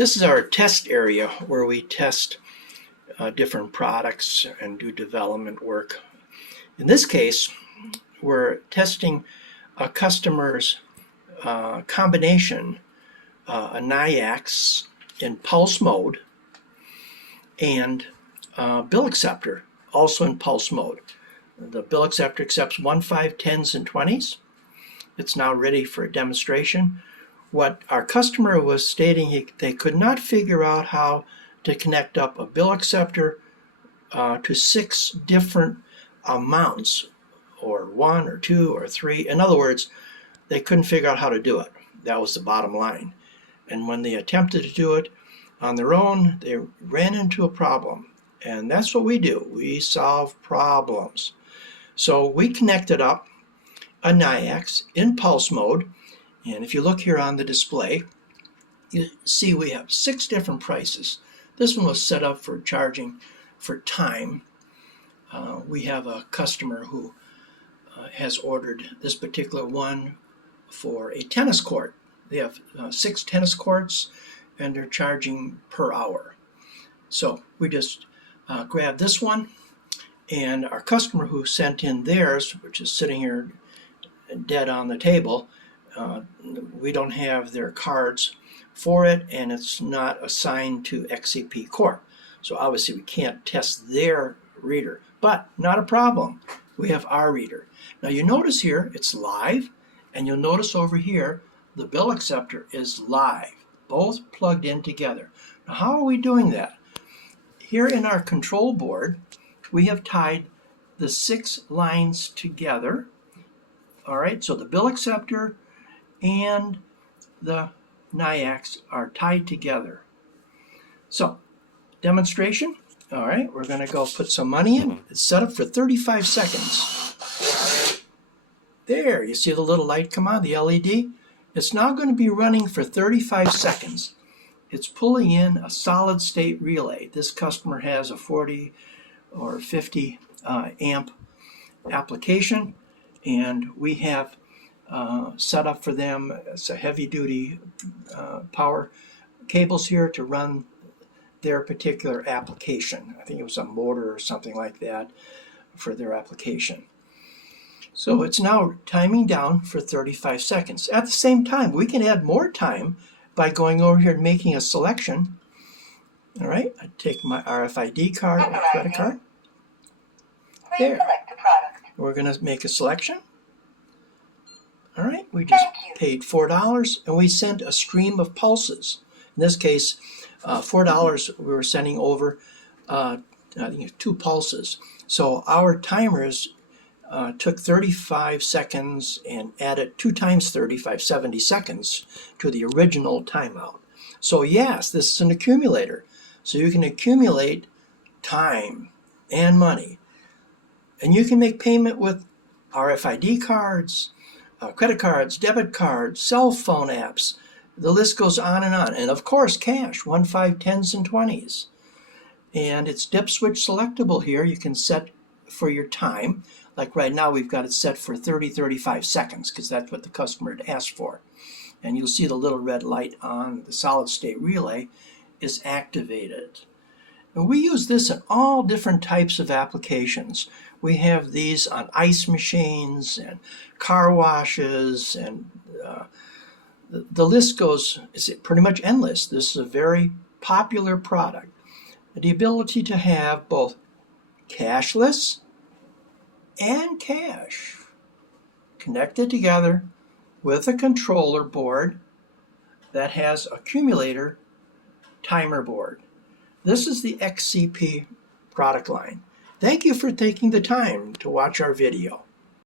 This is our test area where we test different products and do development work. In this case, we're testing a customer's combination, a NIAX in pulse mode and bill acceptor also in pulse mode. The bill acceptor accepts 1, 5, 10s, and 20s. It's now ready for a demonstration. What our customer was stating, they could not figure out how to connect up a bill acceptor to 6 different amounts, or 1 or 2 or 3. In other words, they couldn't figure out how to do it. That was the bottom line. And when they attempted to do it on their own, they ran into a problem. And that's what we do. We solve problems. So we connected up a NIAX in pulse mode. And if you look here on the display, you see we have 6 different prices. This one was set up for charging for time. We have a customer who has ordered this particular one for a tennis court. They have 6 tennis courts and they're charging per hour. So we just grabbed this one, and our customer who sent in theirs, which is sitting here dead on the table, we don't have their cards for it, and it's not assigned to XCP Corp. So obviously we can't test their reader, but not a problem. We have our reader. Now you notice here it's live, and you'll notice over here the bill acceptor is live, both plugged in together. Now how are we doing that? Here in our control board, we have tied the 6 lines together. All right, so the bill acceptor and the NIAX are tied together. So, demonstration. All right, we're going to go put some money in. It's set up for 35 seconds. There, you see the little light come on, the LED? It's now going to be running for 35 seconds. It's pulling in a solid state relay. This customer has a 40 or 50 amp application, and we have set up for them, it's a heavy duty power cables here to run their particular application. I think it was a motor or something like that for their application. So it's now timing down for 35 seconds. At the same time, we can add more time by going over here and making a selection. All right, I take my RFID card or credit card. There. We're going to make a selection. All right, we just paid $4 and we sent a stream of pulses. In this case, $4 we were sending over I think 2 pulses. So our timers took 35 seconds and added 2 times 35, 70 seconds to the original timeout. So yes, this is an accumulator. So you can accumulate time and money. And you can make payment with RFID cards, credit cards, debit cards, cell phone apps. The list goes on. And of course, cash, 1, 5, 10s, and 20s. And it's dip switch selectable here. You can set for your time. Like right now, we've got it set for 30, 35 seconds because that's what the customer had asked for. And you'll see the little red light on the solid state relay is activated. And we use this in all different types of applications. We have these on ice machines and car washes, and the list goes, is pretty much endless. This is a very popular product. The ability to have both cashless and cash connected together with a controller board that has accumulator timer board. This is the XCP product line. Thank you for taking the time to watch our video.